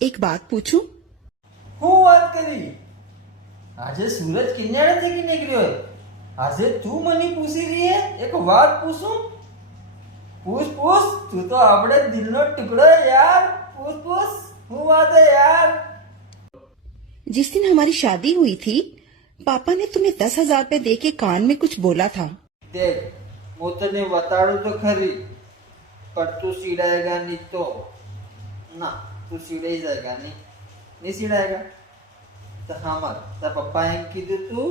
એક વાત પૂછું? હું વાત કરી? આજે સૂરજ કિનારેથી નીકળ્યો હોય, આજે તું મને પૂછી રહી હે એક વાત પૂછું? પૂછ પૂછ, તું તો આપણે દિલનો ટુકડો है यार, पूछ पूछ, હું વાત है यार? जिस दिन हमारी शादी हुई थी पापा ने तुम्हें 10,000 रुपए दे के कान में कुछ बोला था। देख, હું તને બતાડું તો ખરી, પણ તું सीढ़ाएगा नहीं तो ना, તું सीढ़ाई जाएगा नहीं सीढ़ाएगा તો હામર તારા પપ્પા એમ કીધું તું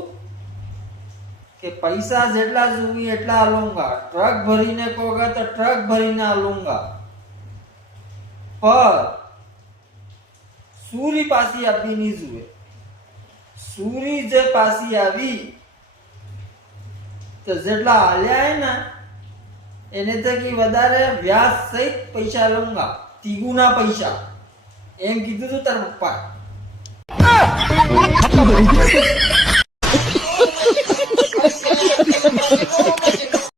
કે પૈસા જેટલા જોઈએ એટલા આલુંગા, ટ્રક ભરીને કોગા તો ટ્રક ભરીને આલુંગા, પર સૂરી પાછી આપી નહીં જુએ. સૂરી જે પાછી આવી તો જેટલા આલ્યા હે ને એને થકી વધારે વ્યાજ સહિત પૈસા લઉંગા, તીગુના પૈસા, એમ કીધું તું તારા પપ્પા.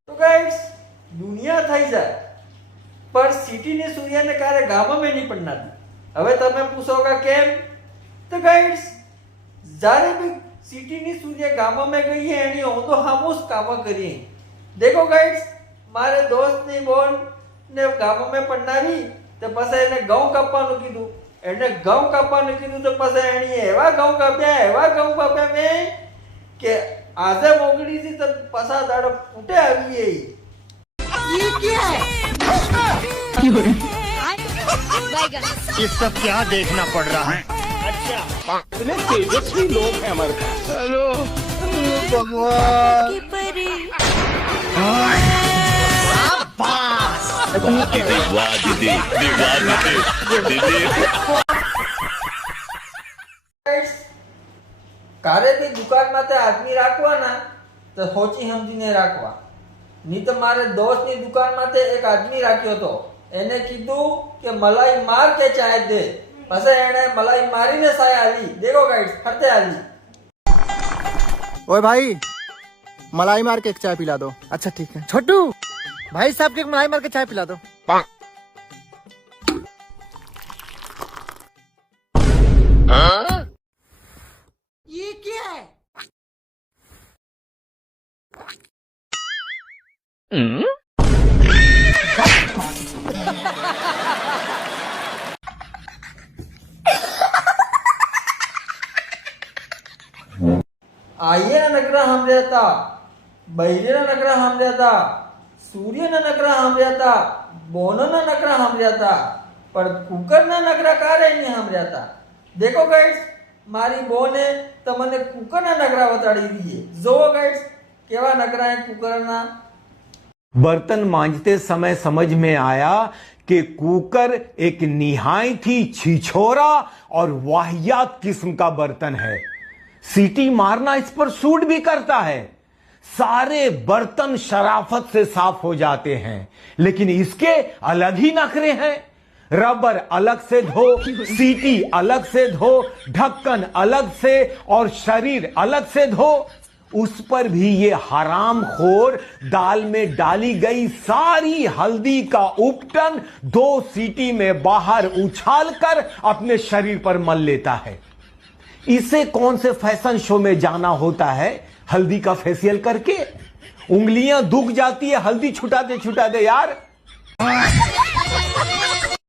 તો ગાઈસ, દુનિયા થઈ જાય પણ સિટીની સૂર્યને કારે ગામમાં નહીં પડનાર. હવે તમે પૂછોગા કેમ? તો ગાઈસ, જ્યારે બી સિટીની સૂર્ય ગામમાં ગઈ હે એની ઓંધો હામુસ કામ કરી. દેખો ગાઈસ, મારે દોસ્તની બોન ને ગામમાં પડનારી તો પછી એને ઘઉં કાપવાનું કીધું. એને ઘઉં કાપવાનું કીધું તો પછી એણે એવા ઘઉં કાપ્યા મેં કે આજે મોગડીથી તો પસા દાડો ફૂટે આવી. ये सब क्या देखना पड़ रहा है? अच्छा, इतने तेजस्वी लोग हैं हमारे पास. हेलो भगवान. કારે બી દુકાનમાં તે આદમી રાખવાના તો સોચી સમજીને રાખવા. નહીં તો મારે દોસ્તની દુકાનમાં તે એક આદમી રાખ્યો હતો, એને કીધું કે મલાઈ માર કે ચાય દે, પછી એને મલાઈ મારીને ચાય આલી. દેખો ગાઈસ, ફરતે આલી. ओए भाई, मलाई मार के एक चाय पिला दो. अच्छा ठीक है. छोटू भाई साहब के एक मलाई मार के चाय पिला दो. ये क्या है? આયના નકરા સાંભળ્યા હતા, બૈરેના નકરા સાંભળ્યા હતા, સૂર્યના નકરા સાંભળ્યા હતા, બોનના નકરા સાંભળ્યા હતા, પણ કુકરના નકરા કારે નહીં સાંભળ્યા હતા. દેખો ગાઈસ, મારી બોને તમને કુકરના નકરા બતાડી દીધી. જોવો ગાઈસ, કેવા નકરા હે કુકરના. बर्तन मांजते समय समझ में आया कि कुकर एक निहायत ही छिछोरा और वाहियात किस्म का बर्तन है. सीटी मारना इस पर सूट भी करता है, सारे बर्तन शराफत से साफ हो जाते हैं, लेकिन इसके अलग ही नखरे हैं. रबर अलग से धो, सीटी अलग से धो, ढक्कन अलग से और शरीर अलग से धो. उस पर भी ये हराम खोर दाल में डाली गई सारी हल्दी का उपटन 2 सीटी में बाहर उछालकर अपने शरीर पर मल लेता है. इसे कौन से फैशन शो में जाना होता है हल्दी का फेशियल करके? उंगलियां दुख जाती है हल्दी छुटाते छुटाते यार.